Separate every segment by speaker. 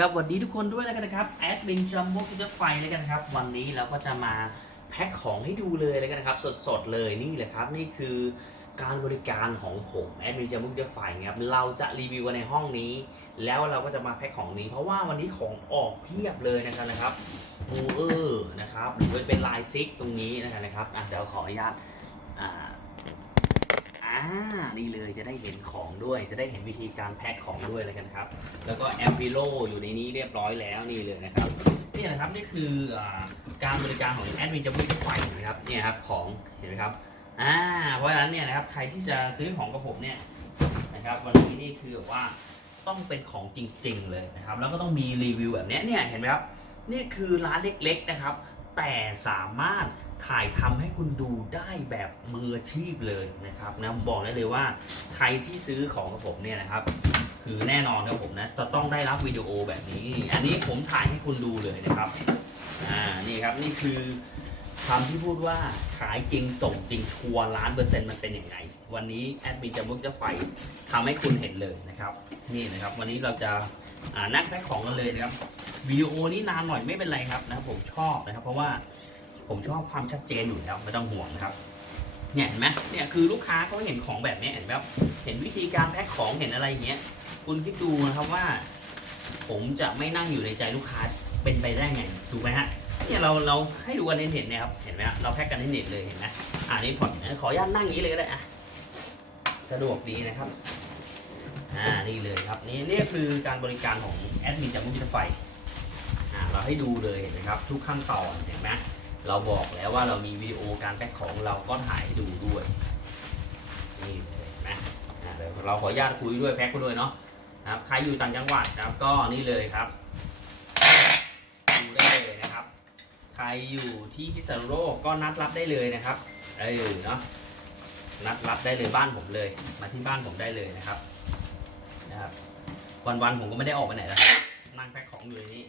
Speaker 1: ครับสวัสดีทุกคนด้วยแล้วกันนะครับแอดมินจัมโบ้คิดไฟแล้วกันครับ วันนี้เราก็จะมาแพ็คของให้ดูเลยแล้วกันนะครับ สดๆเลยนี่แหละครับ นี่คือการบริการของผมแอดมินจัมโบ้คิดไฟครับเราจะรีวิวกันในห้องนี้ แล้วเราก็จะมาแพ็คของนี้ เพราะว่าวันนี้ของออกเพียบเลยนะครับนะครับโอเออร์นะครับหรือเป็นลายซิกตรงนี้นะครับนะครับอะเดี๋ยวขออนุญาตอ่า อ่านี่เลยจะได้เห็นของด้วย จะได้เห็นวิธีการแพ็คของด้วยเลยกันครับ แล้วก็แอมบิโลอยู่ในนี้เรียบร้อยแล้วนี่เลยนะครับนี่นะครับนี่คืออการบริการของแอดมินจะพูดไฟนะครับเนี่ยครับของเห็นไหมครับอ่าเพราะฉะนั้นเนี่ยนะครับใครที่จะซื้อของกับผมเนี่ยนะครับวันนี้นี่คือแบบว่าต้องเป็นของจริง ๆ เลยนะครับ แล้วก็ต้องมีรีวิวแบบนี้เนี่ยเห็นไหมครับนี่คือร้านเล็ก ๆ นะครับ แต่สามารถถ่ายทำให้คุณดูได้แบบมืออาชีพเลยนะครับนะผมบอกได้เลยว่าใครที่ซื้อของกับผมเนี่ยนะครับ คือแน่นอนครับผมนะจะต้องได้รับวิดีโอแบบนี้ อันนี้ผมถ่ายให้คุณดูเลยนะครับอ่านี่ครับนี่คือคำที่พูดว่าขายจริงส่งจริงชัวร์ล้านเปอร์เซ็นต์มันเป็นยังไง วันนี้แอดมินจะมุกจะไฟทำให้คุณเห็นเลยนะครับ นี่นะครับ วันนี้เราจะอ่านักแพ็คของกันเลยนะครับ วิดีโอนี้นานหน่อยไม่เป็นไรครับนะผมชอบนะครับ เพราะว่าผมชอบความชัดเจนอยู่แล้วไม่ต้องห่วงนะครับเนี่ยเห็นไหมเนี่ยคือลูกค้าเขาเห็นของแบบนี้เห็นไหมครับเห็นวิธีการแพ็คของเห็นอะไรอย่างเงี้ย คุณคิดดูนะครับว่า ผมจะไม่นั่งอยู่ในใจลูกค้าเป็นไปได้ไงถูกไหมฮะเนี่ยเราเราให้ดูกันเห็นๆนะครับเห็นไหมฮะเราแพ็คกันให้เห็นเลยเห็นไหมอ่านี่ผ่อนขออนุญาตนั่งอย่างนี้เลยก็ได้อะสะดวกดีนะครับอ่านี่เลยครับนี่นี่คือการบริการของแอดมินจากมุกจิตไฟ เราให้ดูเลยนไหมครับ ทุกขั้นตอนเห็นไหมเราบอกแล้วว่าเรามีวิดีโอการแพ็คของเราก็ถ่ายให้ดูด้วยนี่เลยนไหมอ่าเดี๋ยวเราขออนุญาตคุยด้วยแพ็คคุณด้วยเนาะนะครับใครอยู่ต่างจังหวัดนะครับ ก็นี่เลยครับดูได้เลยนะครับ ใครอยู่ที่พิษณุโลกก็นัดรับได้เลยนะครับเออเนาะนัดรับได้เลยบ้านผมเลย มาที่บ้านผมได้เลยนะครับนะครับวันๆผมก็ไม่ได้ออกไปไหนแล้วนั่งแพ็คของอยู่ในนี้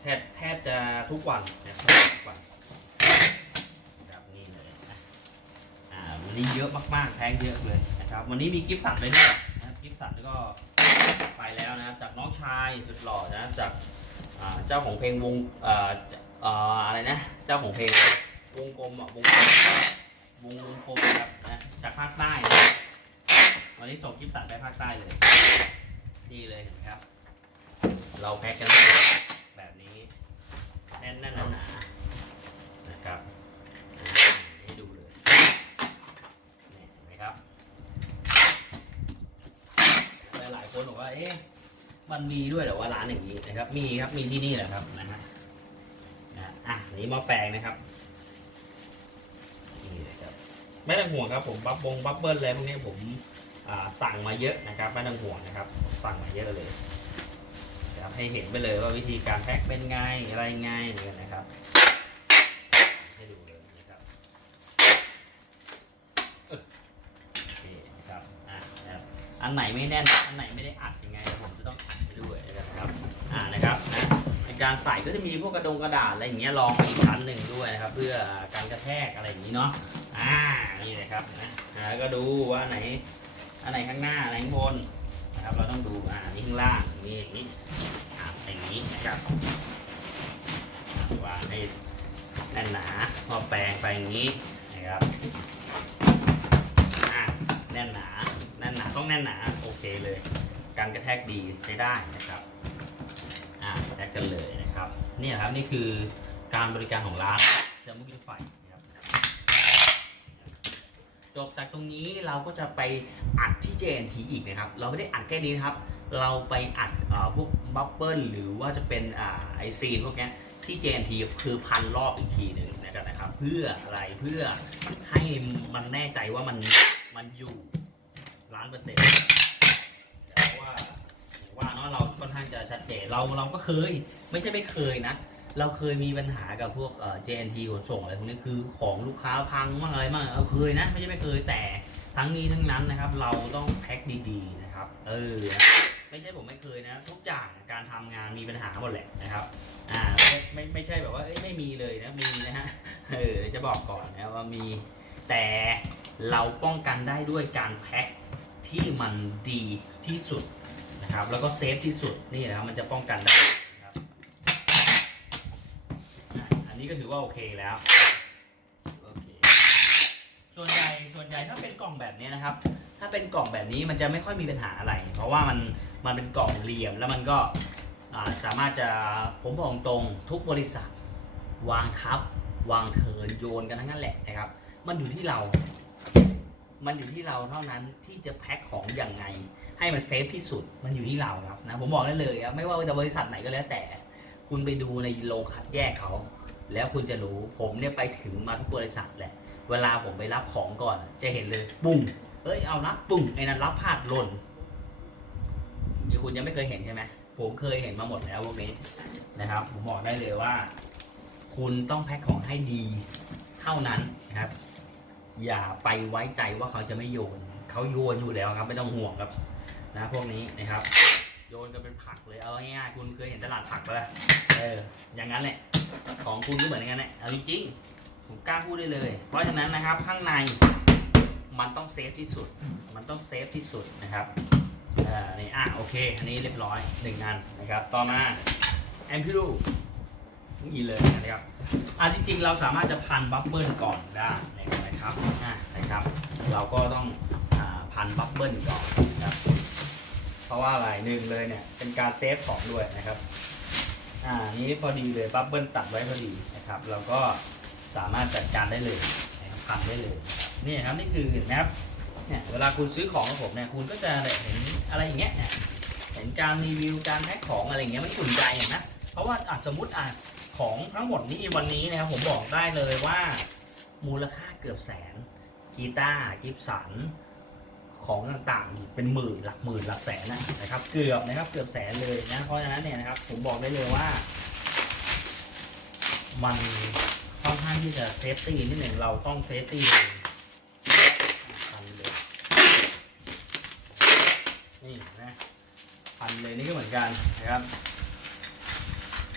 Speaker 1: แทบแทบจะทุกวันนะครับทุกวันครับนี่เลยนะอ่าวันนี้เยอะมากๆแพ็คเยอะเลยนะครับ วันนี้มีกิฟต์สั่งไปด้วยนะครับคลิปสัตว์ก็ไปแล้วนะครับจากน้องชายสุดหล่อนะจากอ่าเจ้าของเพลงวงอ่อเอ่ออะไรนะ เจ้าของเพลงวงกลมอะวงวงวงกลมครับนะจากภาคใต้นะวันนี้ส่งคลิปสัตว์ไปภาคใต้เลย นี่เลยเห็นครับ เราแพ็กกันแบบนี้ แน่นๆหนาๆนะครับให้ดูเลยนี่เห็นไหมครับหลายๆคนบอกว่าเอ๊ะมันมีด้วยเหรอว่าร้านอย่างนี้นะครับ มีครับมีที่นี่แหละครับนะฮะนะอะอันนี้ม้อแปลงนะครับนี่เลยครับไม่ต้องห่วงครับผมบับบงบับเบิ้ลอะไรพวกนี้ผมสั่งมาเยอะนะครับไม่ต้องห่วงนะครับ สั่งมาเยอะเลย นะครับให้เห็นไปเลยว่าวิธีการแพ็คเป็นไงอะไรไงเนี่ยนะครับให้ดูเลยนะครับออโอเคนะครับอะนะครับอันไหนไม่แน่นอันไหนไม่ได้อัดยังไงผมจะต้องอัดไปด้วยนะครับอ่านะครับนะในการใส่ก็จะมีพวกกระดงกระดาษอะไรอย่างเงี้ยรองไปอีกชั้นหนึ่งด้วยนะครับ เพื่อการกระแทกอะไรอย่างนี้เนาะอ่านี่นะครับนะแล้วก็ดูว่าไหนอันไหนข้างหน้าอันไหนข้างบน เราต้องดูอ่านี่ข้างล่างนี่อย่างนี้อ่าอย่างนี้นะครับวางให้แน่นหนาพอแปรงไปอย่างนี้นะครับอ่าแน่นหนาแน่นหนาต้องแน่นหนาโอเคเลยการกระแทกดีใช้ได้นะครับอ่ากระแทกกันเลยนะครับเนี่ยครับนี่คือการบริการของร้านเซมุกินไฟ จบจากตรงนี้เราก็จะไปอัดที่ JNT อีกนะครับ เราไม่ได้อัดแค่นี้นะครับ เราไปอัดอพวกบัฟเฟิลหรือว่าจะเป็นอไอซีนพวกนี้ที่ JNT คือพันรอบอีกทีหนึ่งนะครับ เพื่ออะไรเพื่อให้มันแน่ใจว่ามันมันอยู่ล้านเปอร์เซ็นต์แต่ว่าอย่าว่าเนาะเราค่อนข้างจะชัดเจนเราเราก็เคย ไม่ใช่ไม่เคยนะ เราเคยมีปัญหากับพวกเอ่อ JNT ขนส่งอะไรพวกนี้คือของลูกค้าพังมั่งอะไรมั่งเราเคยนะไม่ใช่ไม่เคยแต่ทั้งนี้ทั้งนั้นนะครับ เราต้องแพ็คดีๆนะครับ เออนะไม่ใช่ผมไม่เคยนะ ทุกอย่างการทำงานมีปัญหาหมดแหละนะครับอ่าไม่ไม่ไม่ใช่แบบว่าเอ้ยไม่มีเลยนะมีนะฮะเออจะบอกก่อนนะว่ามีแต่เราป้องกันได้ด้วยการแพ็คที่มันดีที่สุดนะครับแล้วก็เซฟที่สุดนี่นะครับมันจะป้องกันได้ นี้ก็ถือว่าโอเคแล้วโอเคส่วนใหญ่ส่วนใหญ่ถ้าเป็นกล่องแบบนี้นะครับ ถ้าเป็นกล่องแบบนี้มันจะไม่ค่อยมีปัญหาอะไร เพราะว่ามันมันเป็นกล่องเหลี่ยมแล้วมันก็สามารถจะผมบอกตรงทุกบริษัท วางทับ วางเทินโยนกันทั้งนั้นแหละนะครับ มันอยู่ที่เรา มันอยู่ที่เราเท่านั้นที่จะแพ็คของอย่างไง ให้มันเซฟที่สุดมันอยู่ที่เราครับนะผมบอกได้เลยครับไม่ว่าจะบริษัทไหนก็แล้วแต่ คุณไปดูในโลคัดแยกเขา แล้วคุณจะรู้ผมเนี่ยไปถึงมาทุกบริษัทแหละ เวลาผมไปรับของก่อน จะเห็นเลยปุ้งเอ้ยเอานะปุ้งไอ้นั้นรับพลาดหล่นคุณยังไม่เคยเห็นใช่ไหมผมเคยเห็นมาหมดแล้วพวกนี้นะครับ ผมบอกได้เลยว่า คุณต้องแพ็คของให้ดีเท่านั้นนะครับ อย่าไปไว้ใจว่าเขาจะไม่โยนเขาโยนอยู่แล้วครับ ไม่ต้องห่วงครับ นะพวกนี้นะครับ โยนกันเป็นผักเลยเอาง่ายๆคุณเคยเห็นตลาดผักปะล่ะเอออย่างนั้นแหละ ของคุณก็เหมือนกันแหละเอาจริงๆผมกล้าพูดได้เลย เพราะฉะนั้นนะครับข้างในมันต้องเซฟที่สุด มันต้องเซฟที่สุดนะครับอ่านี่อะโอเค อันนี้เรียบร้อยหนึ่งอันนะครับ ต่อมาแอมพิลูนี่เลยนะครับอะจริงๆ เราสามารถจะพันบัฟเบิลก่อนได้นะครับอะนะครับ เราก็ต้องอพันบัฟเบิลก่อนนะครับ เพราะว่าอะไรหนึ่งเลยเนี่ยเป็นการเซฟของด้วยนะครับ อ่านี้พอดีเลยบัฟเบิลตัดไว้พอดีนะครับเราก็สามารถจัดการได้เลยนะครับพันได้เลยนี่ครับนี่คือนะครับเนี่ยเวลาคุณซื้อของกับผมเนี่ยคุณก็จะได้เห็นอะไรอย่างเงี้ยเนี่ยเห็นการรีวิวการแพ็คของอะไรอย่างเงี้ยมันขุ่นใจอย่างนะเพราะว่าอะสมมติอะของทั้งหมดนี้วันนี้นะครับผมบอกได้เลยว่ามูลค่าเกือบแสนกีตาร์กิฟสัน ของต่างๆเป็นหมื่นหลักหมื่นหลักแสนนะครับ เกือบนะครับเกือบแสนเลยนะเพราะฉะนั้นเนี่ยนะครับผมบอกได้เลยว่า มันค่อนข้างที่จะเซฟตี้นิดหนึ่งเราต้องเซฟตี้เลยพันเลยนี่นะพันเลยนี่ก็เหมือนกันนะครับ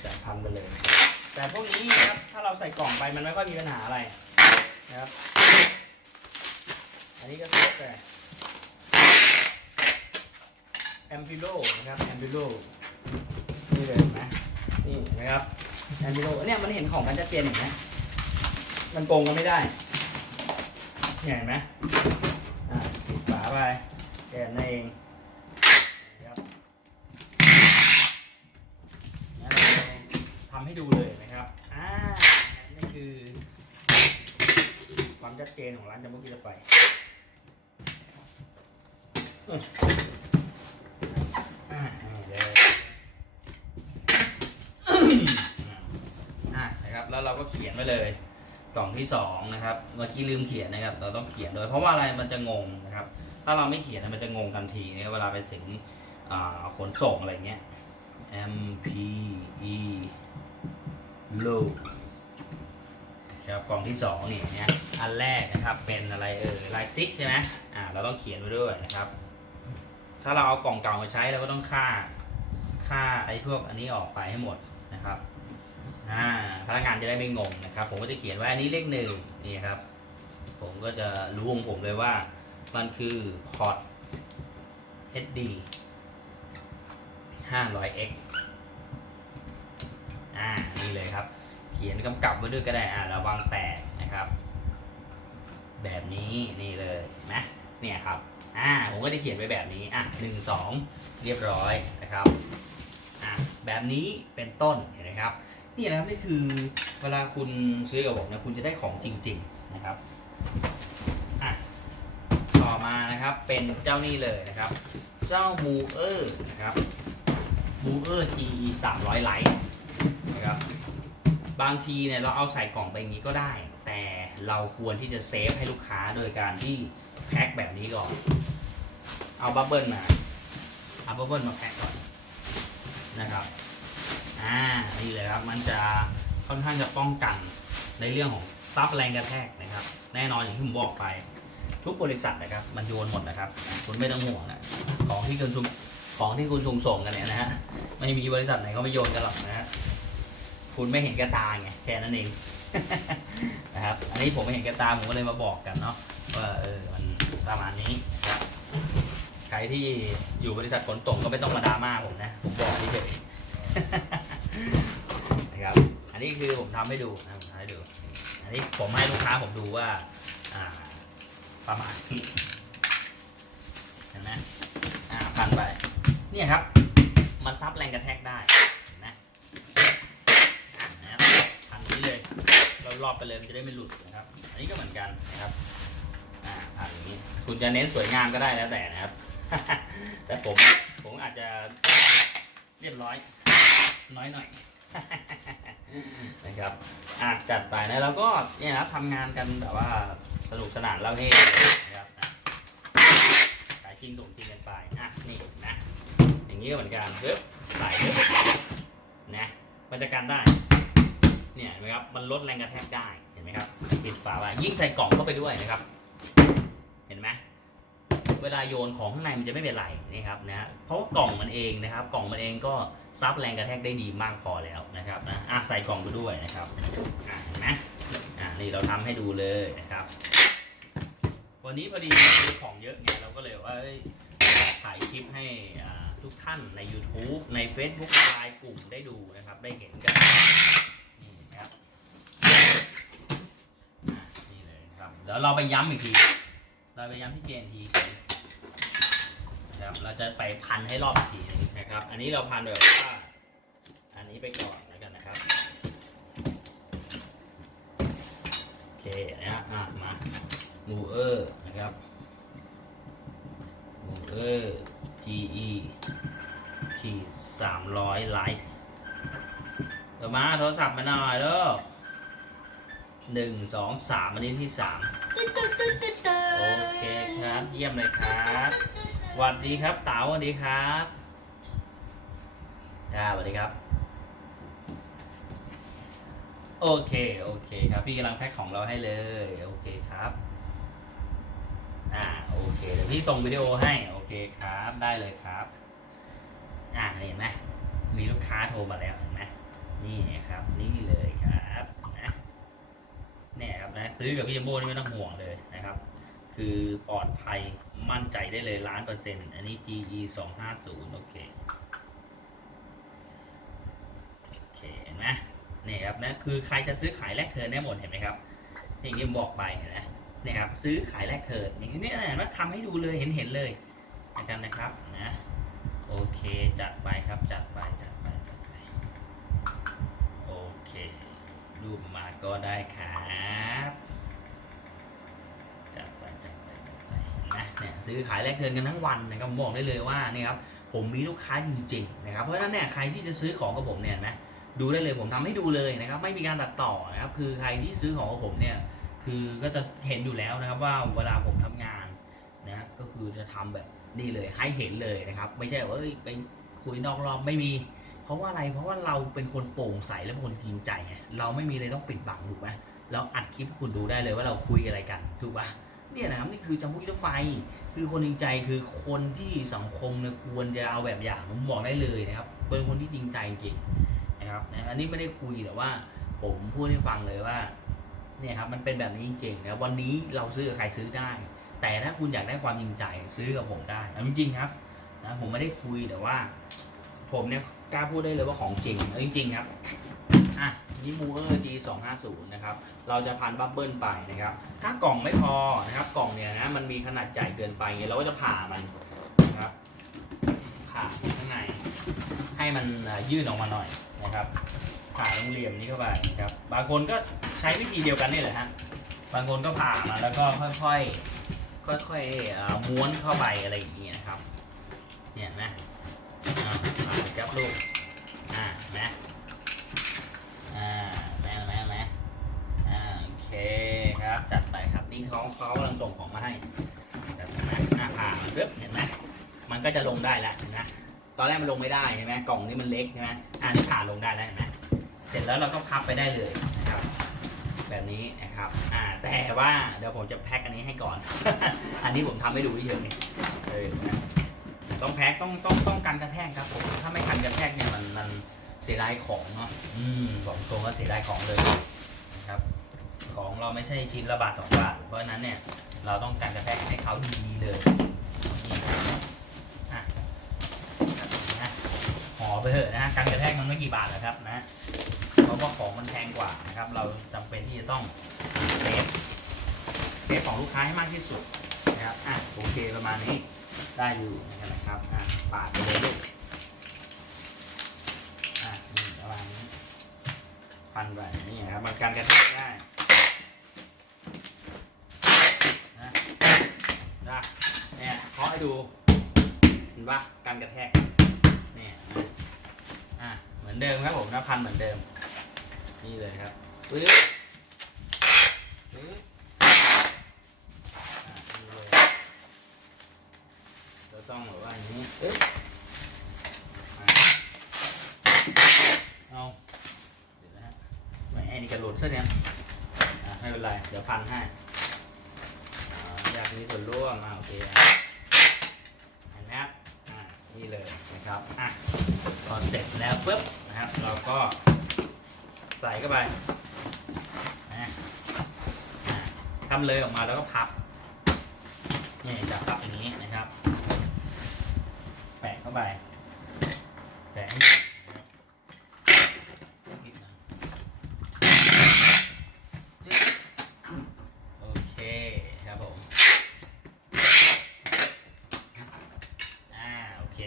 Speaker 1: แต่พันไปเลย แต่พวกนี้นะครับถ้าเราใส่กล่องไปมันไม่ค่อยมีปัญหาอะไรนะครับ อันนี้ก็เซฟแต่อ มพิโลนะครับแอมพิโลนี่เลยเห็นไหมนี่เห็นะครับแอมพิโลเนี่ยมันเห็นของมันจะเปลี่ยนเห็นไหมมันโกงกันไม่ได้เนี่ยเห็นไหมอ่าปิดฝาไปแกนนั่นเองนะครับงั้นเราทำให้ดูเลยนะครับอ่านี่คือ ความชัดเจนของร้านจัมโบ้กิรไฟ อ่านี่เลย อะนะครับ แล้วเรา ก็เขียนไว้เลย กล่องที่สองนะครับเมื่อกี้ลืมเขียนนะครับ เราต้องเขียนด้วยเพราะว่าอะไรมันจะงงนะครับ ถ้าเราไม่เขียนมันจะงงทันทีเนี่ยเวลาไปถึงขนส่งอะไรเงี้ย M P E low ครับกล่องที่สองนี่เนี่ยอันแรกนะครับเป็นอะไรเออลายซิกใช่ไหมอ่าเราต้องเขียนไว้ด้วยนะครับ ถ้าเราเอากล่องเก่ามาใช้เราก็ต้องค่าค่าไอ้พวกอันนี้ออกไปให้หมดนะครับ อ่าพนักงานจะได้ไม่งงนะครับ ผมก็จะเขียนไว้อันนี้เลขหนึ่งนี่ครับ ผมก็จะรู้ของผมเลยว่า มันคือพอร์ต HD 500x อ่า นี่เลยครับ เขียนกำกับไว้ด้วยก็ได้ อ่าระวังแตกนะครับ แบบนี้ นี่เลยนะ เนี่ยครับ อ่า ผมก็จะเขียนไว้แบบนี้ อะหนึ่งสองเรียบร้อยนะครับ อะแบบนี้เป็นต้น เห็นไหมครับ นี่นะครับนี่คือเวลาคุณซื้อกับผมนะคุณจะได้ของจริง ๆนะครับอะต่อมานะครับเป็นเจ้านี่เลยนะครับ เจ้ามูเออร์นะครับมูเออร์ GE 300ไลท์นะครับบางทีเนี่ยเราเอาใส่กล่องไปอย่างนี้ก็ได้ แต่เราควรที่จะเซฟให้ลูกค้าโดยการที่แพ็คแบบนี้ก่อน เอาบับเบิลมาเอาบับเบิลมาแพ็คก่อนนะครับ อ่านี่เลยครับมันจะค่อนข้างจะป้องกันในเรื่องของซับแรงกระแทกนะครับ แน่นอนอย่างที่ผมบอกไป ทุกบริษัทนะครับ มันโยนหมดนะครับ คุณไม่ต้องห่วงนะของที่คุณชุมของที่คุณชุมส่งกันเนี่ยนะฮะไม่มีบริษัทไหนเขาไม่โยนกันหรอกนะฮะคุณไม่เห็นกระตาไงแค่นั้นเองนะครับอันนี้ผมไม่เห็นกระตาผมก็เลยมาบอกกันเนาะว่าเออมันประมาณนี้ครับใครที่อยู่บริษัทขนส่งก็ไม่ต้องมาดราม่าผมนะผมบอกเฉยๆ นะครับ อันนี้คือผมทำให้ดูนะผมทำให้ดู อันนี้ผมให้ลูกค้าผมดูว่าประมาณนี้เห็นไหมอ่าพันไปเนี่ยครับ มันซับแรงกระแทกได้นะนะครับพันนี้เลยรอบๆไปเลยมันจะได้ไม่หลุดนะครับ อันนี้ก็เหมือนกันนะครับอ่าพันนี้คุณจะเน้นสวยงามก็ได้แล้วแต่นะครับ แต่ผมผมอาจจะ รียบร้อย น้อยหน่อย นะครับอะจัดไปนะแล้วก็เนี่ยครับทำงานกันแบบว่าสนุกสนานเล่าเฮ่นะครับนะขายจริงส่งจริงกันไปอะนี่นะอย่างนี้ก็เหมือนกันปึ๊บใส่ปึ๊บนะมันจะกันได้เนี่ยเห็นไหมครับมันลดแรงกระแทกได้เห็นไหมครับปิดฝาไว้ยิ่งใส่กล่องเข้าไปด้วยนะครับ เห็นไหม เวลาโยนของข้างในมันจะไม่เป็นไรนี่ครับนะเพราะว่ากล่องมันเองนะครับ กล่องมันเองก็ซับแรงกระแทกได้ดีมากพอแล้วนะครับนะอะใส่กล่องไปด้วยนะครับอะเห็นไหมอะนี่เราทำให้ดูเลยนะครับ วันนี้พอดีมีของเยอะเนี่ยเราก็เลยว่าเอ้ยถ่ายคลิปให้ทุกท่านใน YouTube ใน Facebook ไลน์กลุ่มได้ดูนะครับ ได้เห็นกันนี่นะครับนี่เลยครับแล้วเราไปย้ำอีกทีเราไปย้ำที่เจนที นะครับ เราจะไปพันให้รอบอีกทีหนึงนะครับ อันนี้เราพันแบบว่าอันนี้ไปก่อนแล้วกันนะครับ โอเคนะฮะอะมามูเออร์นะครับมูเออร์ GE ขีดสามร้อยไลท์เดี๋ยวมาโทรศัพท์มาหน่อยเด้อหนึ่งสองสามอันนี้ที่สามโอเคครับ เยี่ยมเลยครับ สวัสดีครับเต๋าสวัสดีครับครับสวัสดีครับ โอเค โอเคครับ พี่กำลังแพ็คของเราให้เลย โอเคครับ อ่า โอเค เดี๋ยวพี่ส่งวิดีโอให้ โอเคครับ ได้เลยครับ อ่าเห็นไหมมีลูกค้าโทรมาแล้วเห็นไหมนี่ครับ นี่เลยครับนะเนี่ยครับนะ ซื้อกับพี่ยมโบ้นี่ไม่ต้องห่วงเลยนะครับ คือปลอดภัยมั่นใจได้เลยล้านเปอร์เซ็นต์อันนี้ GE 2 5 0โอเคโอเคเห็นไหมนี่ครับนะคือใครจะซื้อขายแลกเทินได้หมดเห็นไหมครับนี่ยังบอกไปเห็นไหมเนี่ยครับซื้อขายแลกเทินอย่างนี้เนี่ยเห็นไหมทำให้ดูเลยเห็นเห็นเลยนะครับนะครับนะโอเคจัดไปครับจัดไปจัดไปจัดไปโอเครูปมาก็ได้ครับ จัดไปจัดไปจัดไป นะเนี่ยซื้อขายแลกเทินกันทั้งวันนะครับผมบอกได้เลยว่านี่ครับผมมีลูกค้าจริงๆนะครับเพราะฉะนั้นเนี่ยใครที่จะซื้อของกับผมเนี่ยนไหมดูได้เลยผมทำให้ดูเลยนะครับไม่มีการตัดต่อนะครับคือใครที่ซื้อของกับผมเนี่ยคือก็จะเห็นอยู่แล้วนะครับว่าเวลาผมทำงานนะก็คือจะทำแบบนี่เลยให้เห็นเลยนะครับ ไม่ใช่ว่าเอ้ยไปคุยนอกรอบไม่มี เพราะว่าอะไรเพราะว่าเราเป็นคนโปร่งใสและคนจริงใจไงเราไม่มีอะไรต้องปิดบังถูกไหมเราอัดคลิปคุณดูได้เลยว่าเราคุยอะไรกันถูกปะ เนี่ยนะครับนี่คือจำพวกรถไฟ คือคนจริงใจคือคนที่สังคมเนี่ยควรจะเอาแบบอย่างผมบอกได้เลยนะครับเป็นคนที่จริงใจจริงนะครับนะอันนี้ไม่ได้คุยแต่ว่า ผมพูดให้ฟังเลยว่าเนี่ยครับมันเป็นแบบนี้จริงๆนะวันนี้เราซื้อกับใครซื้อได้ แต่ถ้าคุณอยากได้ความจริงใจซื้อกับผมได้เอาจริงๆครับนะผมไม่ได้คุยแต่ว่า ผมเนี่ยกล้าพูดได้เลยว่าของจริงจริงๆครับ อะนี่มูเออร์ G 2 5 0นะครับ เราจะพันบับเบิลไปนะครับ ถ้ากล่องไม่พอนะครับ กล่องเนี่ยนะ มันมีขนาดใหญ่เกินไปเนี่ยเราก็จะผ่ามันนะครับ ผ่าข้างใน ให้มันยื่นออกมาหน่อยนะครับ ผ่าตรงเหลี่ยมนี้เข้าไปนะครับ บางคนก็ใช้วิธีเดียวกันนี่แหละฮะ บางคนก็ผ่ามาแล้วก็ค่อยๆ ค่อยๆเอ่อม้วนเข้าไปอะไรอย่างเงี้ยนะครับ เนี่ยนไหมอ่าผ่าครับลูก อ่าเห็นไหมอ่าแม่แม่แม่ อ่าโอเคครับจัดไปครับ นี่เขาเขากำลังส่งของมาให้แบบนี้นะหน้าผามันปึ๊บเห็นไหมมันก็จะลงได้แล้วเห็นไหมตอนแรกมันลงไม่ได้ใช่ไหมกล่องนี้มันเล็กใช่ไหมอ่านี่ผ่าลงได้แล้วเห็นไหมเสร็จแล้วเราก็พับไปได้เลยนะครับ แบบนี้นะครับ อ่าแต่ว่าเดี๋ยวผมจะแพ็คอันนี้ให้ก่อน อันนี้ผมทำให้ดูเฉยๆเออนะต้องแพ็คต้องต้องต้องกันกระแทกครับผมถ้าไม่กันกระแทกเนี่ยมันมันเสียดายของเนาะอืมบอกตรงว่าเสียดายของเลยนะครับ ของเราไม่ใช่ชิ้นละบาทสองบาท เพราะนั้นเนี่ยเราต้องการจะแทคให้เขาดีเลยนี่นะนะห่อไปเถอะนะฮะการกระแทกมันไม่กี่บาทนะครับนะเพราะว่าของมันแพงกว่านะครับ เราจำเป็นที่จะต้องเซฟเซฟของลูกค้าให้มากที่สุดนะครับอะโอเคประมาณนี้ได้อยู่นะครับอะปาดไปเลยลูกอะนี่ประมาณนี้พันไปนี่นะครับมันการกระแทกนะ ดู เห็นปะการกระแทกเนี่ยอะเหมือนเดิมครับผมนะพันเหมือนเดิม นี่เลยครับปึ๊บปึ๊บอะนี่เลยเราต้องแบบว่าอย่างนี้ปึ๊บเอาเดี๋ยวนะฮะไม่ไอ้นี่กระหลุดซะเนี่ยอะไม่เป็นไร เดี๋ยวพันให้อ่าอยากมีส่วนร่วมอ่าโอเค อะเห็นไหมครับอ่านี่เลยนะครับอะพอเสร็จแล้วปุ๊บนะครับ เราก็ใส่เข้าไปนะอ่าทำเลยออกมาแล้วก็พับนี่จะพับอย่างนี้นะครับ แปะเข้าไปแปะให้ติดนิดนึงจึ๊บโอเคครับผม อ่าโอเค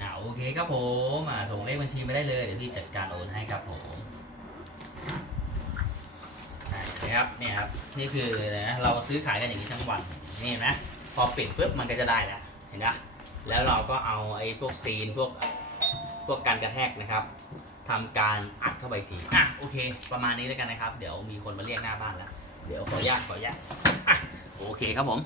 Speaker 1: อ่า โอเคครับผมอ่าส่งเลขบัญชีไปได้เลยเดี๋ยวพี่จัดการโอนให้ครับผมนะครับเนี่ยครับนี่คือนะเราซื้อขายกันอย่างนี้ทั้งวันนี่เห็นไหมพอปิดปุ๊บมันก็จะได้แล้วเห็นไหมแล้วเราก็เอาไอ้พวกซีนพวกพวกการกระแทกนะครับทำการอัดเข้าไปทีอะโอเค ประมาณนี้แล้วกันนะครับ เดี๋ยวมีคนมาเรียกหน้าบ้านแล้ว เดี๋ยวขออนุญาตขออนุญาตอะโอเคครับผม